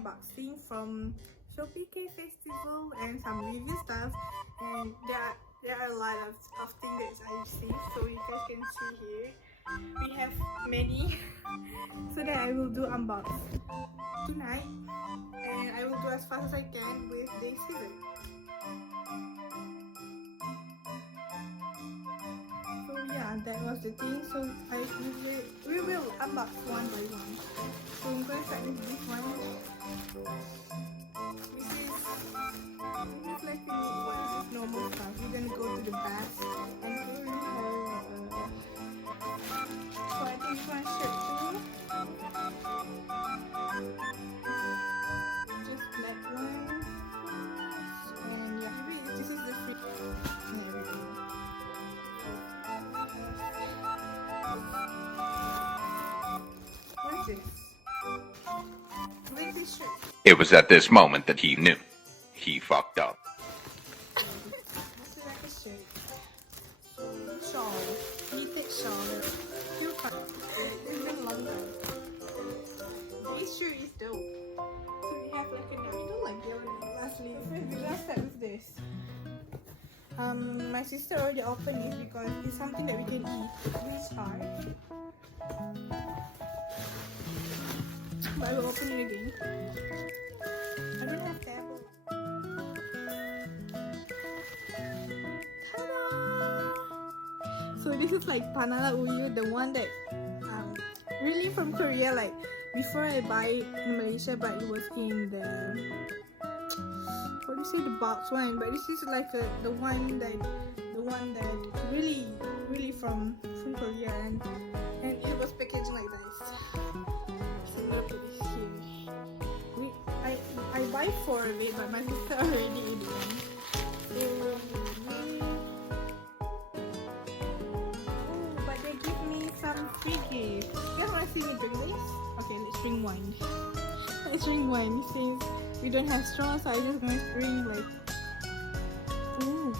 unboxing from Shopee K-Festival and some review stuff, and there are a lot of things that I've seen, so you guys can see here. We have many so that I will do unbox tonight, and I will do as fast as I can with this scissor. So yeah, that was the thing. So we will unbox one by one. So I'm going to start with this one. This is like the neat one. This is normal stuff. We're gonna go to the back, and here we have so I think one shirt too. Just black one. And yeah, this is the free. There we go. What's this? Where's this shirt? It was at this moment that he knew. He fucked up. This is like a shirt. Shawl. Knitted shawl. Few colors. It's been longer. This shirt is dope. So we have like a national, like lastly. Let's start with this. My sister already opened it because it's something that we can eat. It's hard. But I will open it again. I don't have tablet. So this is like panala uyu, the one that really from Korea. Like before I buy it in Malaysia, but it was in the what do you say, the box one. But this is like the one that really from Korea, and it was packaged like this. So I'm gonna put this here. I buy 4 of it, but my sister already ate one. But they give me some free gift. You guys want to see me drink this? Okay, let's drink wine. Let's drink wine. Since we don't have straws, so I'm just gonna drink like. Ooh.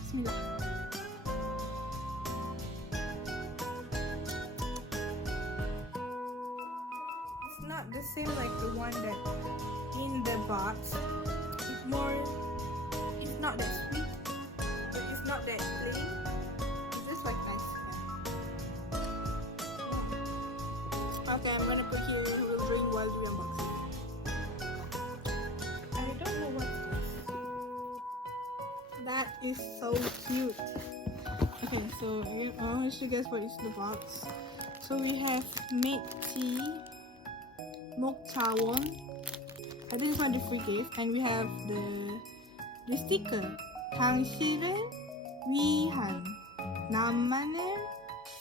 Bismillah. Not the same like the one that in the box. It's not that sweet, but it's not that plain. It's just like nice. Okay, I'm gonna put here and we'll drink while we unbox it. I don't know what's this. That is so cute. Okay, so I want to show you guys what is in the box. So we have made tea. Mokchawon. I think it's one of the free gift, and we have the sticker. 당신을 위한 나만을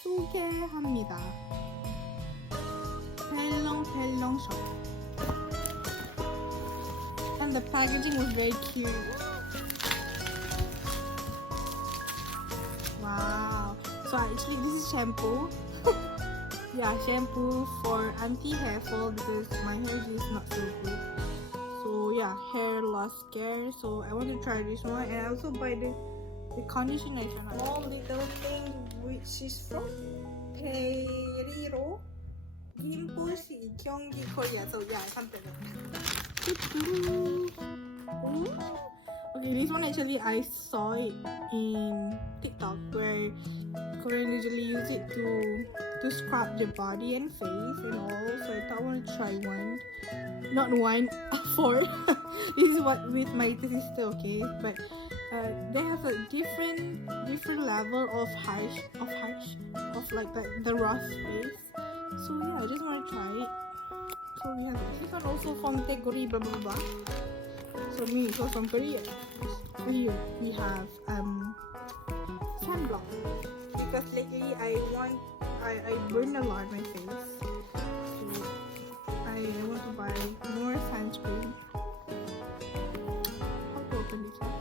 소개합니다. 펠렁펠렁 shop. And the packaging was very cute. Wow. So actually this is shampoo. Yeah, shampoo for anti-hair fall because my hair is not so good. So yeah, hair loss care. So I want to try this one, and I also buy the conditioner. Small little thing which is from Periro Gimposhi Gyeonggi, Korea. So yeah, something. Okay, this one actually I saw it in TikTok where Koreans usually use it to scrub your body and face and all. So I thought I want to try one. Not one, 4. This is what with my sister, okay? But they have a different level of harsh of like the rough face. So yeah, I just want to try it. So we have this one also from Teguri blah blah blah. So me, it was from Korea. Here we have sunblock, because lately I burn a lot my face, so I want to buy more sunscreen. How to open this one?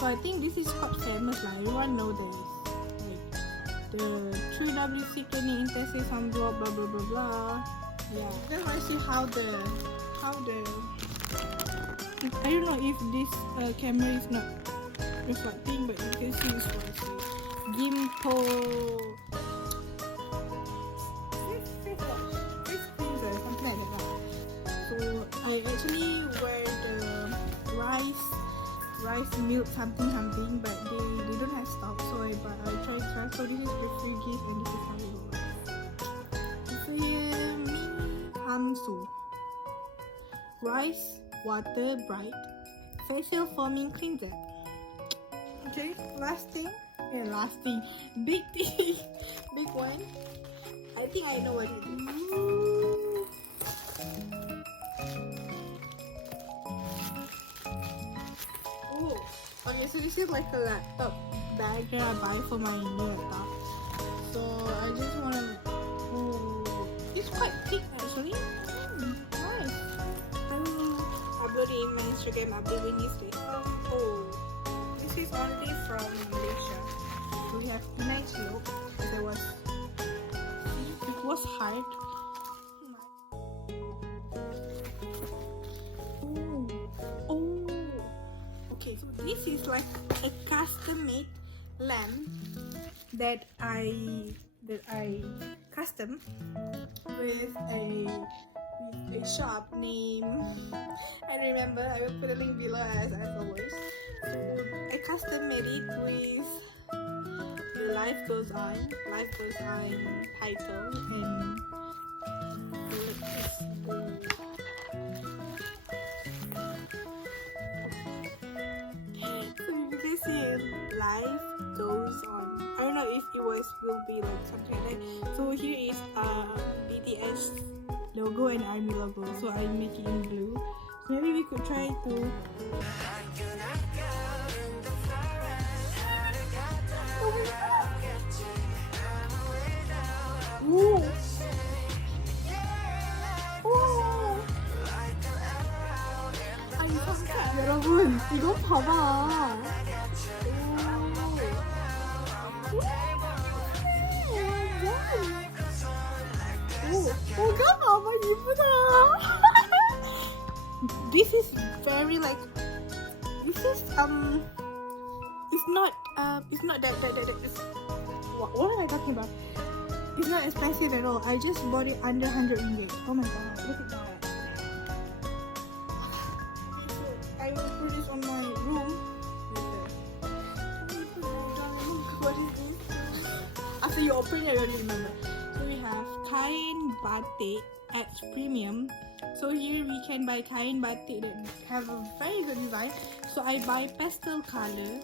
So I think this is quite famous, like everyone know this, like the 3WC Cleaning Intensive Sunblock blah blah blah blah. Yeah, then I see how the I don't know if this camera is not reflecting, but you can see this one. Gimpo I actually wear the rice milk something, but they don't have stock, so I tried that. So this is the free gift, and this is how it looks. Min Hamsu. Rice water bright facial foaming cleanser. Okay, last thing, big thing, big one. I think I know what it is. Oh, okay, so this is like a laptop bag that I buy for my new laptop. So I just wanna. Oh, it's quite thick actually. Nice. I will upload it in my Instagram. Uploading this day. Oh, this is only from Malaysia. So we have nice look. There was. It was hard. Oh. Okay, so this is like a custom-made lamp that I custom with a shop name. I remember. I will put a link below as always. So I custom made it with the Life Goes On title, and so you can see Life Goes On. I don't know if it will be like something like that. So here is BTS logo and ARMY logo. So I make it in blue. So maybe we could try to. 오! 오! 아니 삼촌 여러분 이거 봐봐. 오, 이거 봐봐 이쁘다. This is very like this is it's not that it's, what am I talking about? It's not expensive at all. I just bought it under 100 ringgit. Oh my god, look at that. I will put this on my room. What is this? After you open it, I don't remember. So we have Batik Premium. So here we can buy Batik that have a very good design. So I buy pastel color.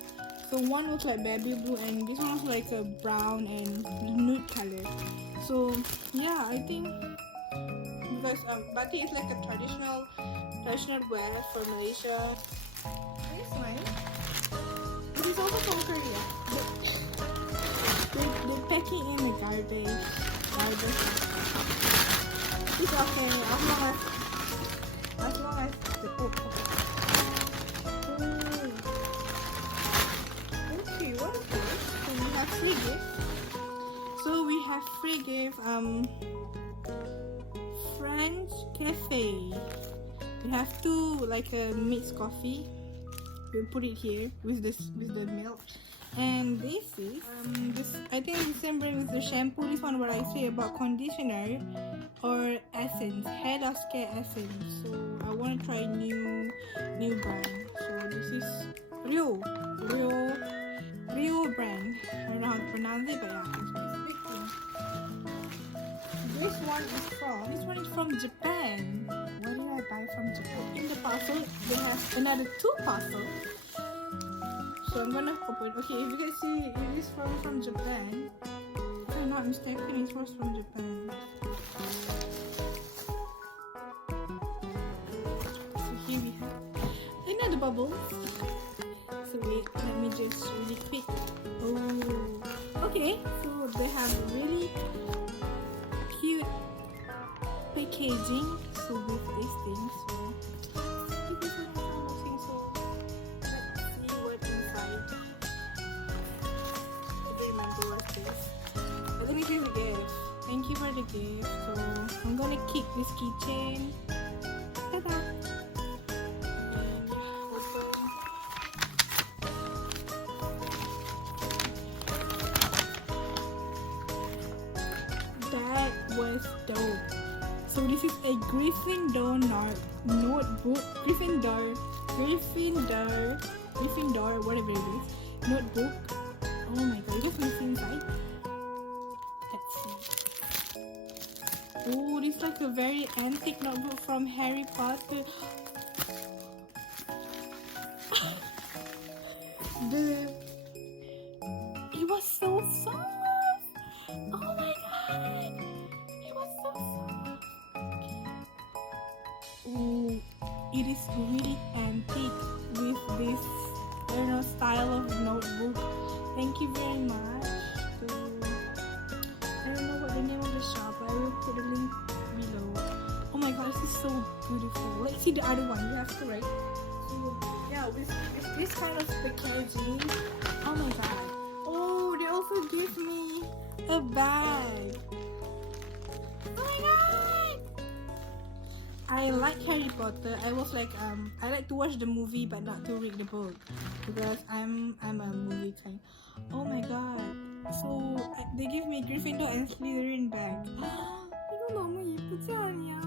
So one looks like baby blue and this one looks like a brown and nude color. So yeah, I think because batik is like a traditional wear for Malaysia. This one, this is also from Korea. They pack it in the garbage. It's okay as long as the free gift. So we have free gift French cafe. We have two like a mixed coffee. We'll put it here with the milk. And this is I think it's the same brand with the shampoo. This one what I say about conditioner or essence, hair loss care essence. So I want to try new brand. So this is Ryo brand. I don't know how to pronounce it, but yeah, it's big thing. This one is from Japan. What did I buy from Japan? In the parcel, they have another 2 parcels. So I'm gonna open. Okay, if you guys see, it is from Japan. If I'm not mistaken, it was from Japan. So here we have another bubble. So wait, let me just really quick. Oh, okay. So they have really cute packaging. So with these things, so this is what I'm looking. So let's see what inside. I don't remember what's this. I think this is a gift. Thank you for the gift. So I'm gonna keep this keychain. Ta-da! Was dope. So this is a Gryffindor notebook. Gryffindor, whatever it is. Notebook. Oh my god, you guys can see inside. Let's see. Oh, this is like a very antique notebook from Harry Potter. It was so soft. Oh my god, it was so soft. Oh, it is really antique with this, style of notebook. Thank you very much. I don't know what the name of the shop, but I will put the link below. Oh my god, this is so beautiful. Let's see the other one. You have to, right? So yeah, with this kind of packaging. Oh my god. Oh, they also gave me a bag. Oh my god. I like Harry Potter. I was like, I like to watch the movie but not to read the book because I'm a movie kind. Oh my god. So they give me Gryffindor and Slytherin bag. 이거 너무 예쁘지 않냐?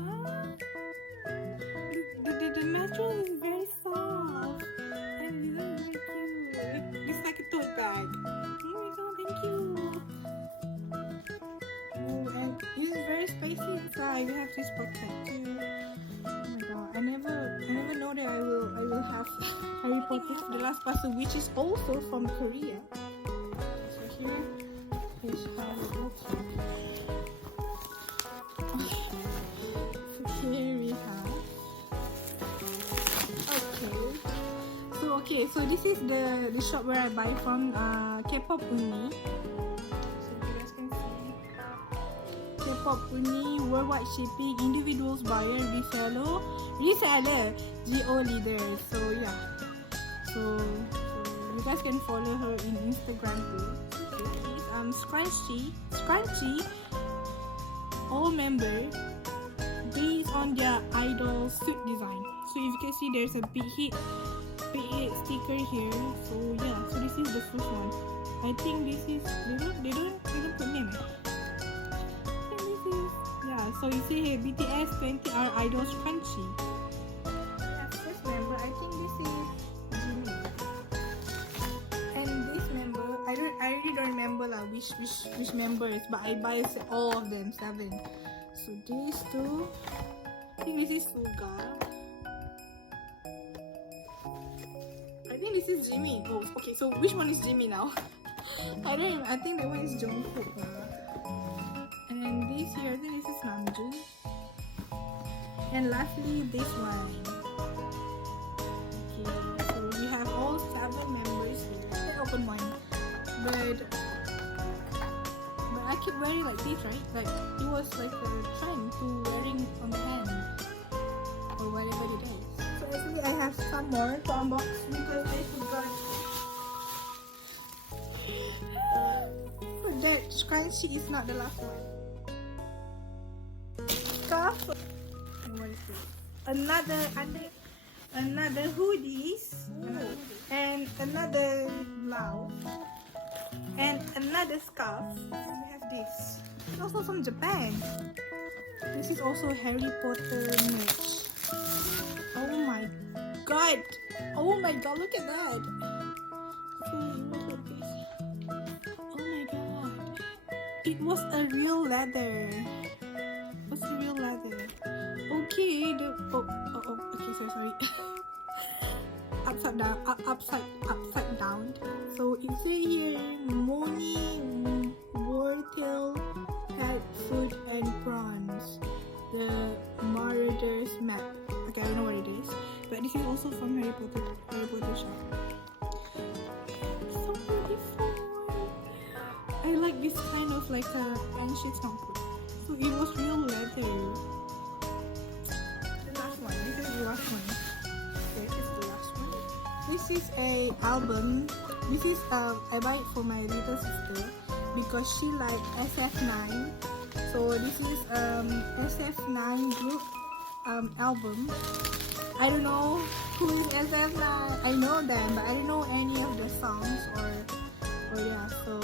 The mattress is very soft and this is very cute. It's like a tote bag. Oh my god, thank you. Oh, and this is very spacey inside. We have this pocket too. Oh my god, I never know that I will have Harry Potter the Last Puzzle, which is also from Korea. So here is how it looks like. So here we have. So this is the shop where I buy from, K-pop Uni. So you guys can see K-pop Uni, worldwide shipping, individuals buyer, reseller, GO leader. So yeah, so you guys can follow her in Instagram too. Scrunchy, all member based on their idol suit design. So if you can see, there's a big hit sticker here. So yeah, so this is the first one. I think this is they don't put name. I think this is, yeah. So you see here, BTS 20 are idols Crunchy. As first member, I think this is Jimmy. And this member, I really don't remember which members, but I buy all of them, 7. So these two, I think this is Suga. I think this is Jimmy. Oh, okay. So which one is Jimmy now? I don't know. I think that one is Jungkook. And this here, I think this is Namjoon. And lastly, this one. Okay. So we have all 7 members here. I open one, but I keep wearing like this, right? Like it was like a trend to wearing on the hand or whatever it is. Actually, I have some more to unbox because I forgot Scrunchy is not the last one. Scarf. What is this? Another hoodies. And another blouse. And another scarf. And we have this. It's also from Japan. This is also Harry Potter merch. Oh my god! Oh my god, look at that! Okay, look at this. Oh my god! It was a real leather. What's a real leather? Okay, okay, sorry. upside down. So it's here, Moni, Wartail, Pet Food and Prawns. The Marauders map. Okay, I don't know what it is, but this is also from Harry Potter shop. So beautiful. I like this kind of like a handshake notebook. So it was real leather. The last one. This is the last one. Okay, this is the last one. This is a album. This is I buy it for my little sister because she like SF9. So this is SF9 group album. I don't know who is SF9. I know them, but I don't know any of the songs or yeah. So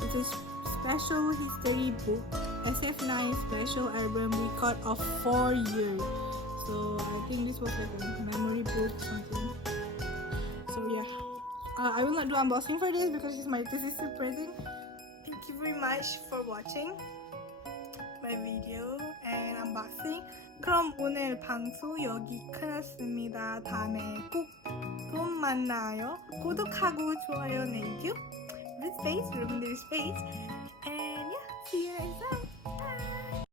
it's a special history book SF9 special album record of 4 years. So I think this was like a memory book or something. So yeah, I will not do unboxing for this because this is surprising. Thank you very much for watching my video and unboxing. 그럼 오늘 방송 여기 끝났습니다. 다음에 꼭 또 만나요. 구독하고 좋아요 내기요. This face, 여러분들의 face. And yeah, see you next time.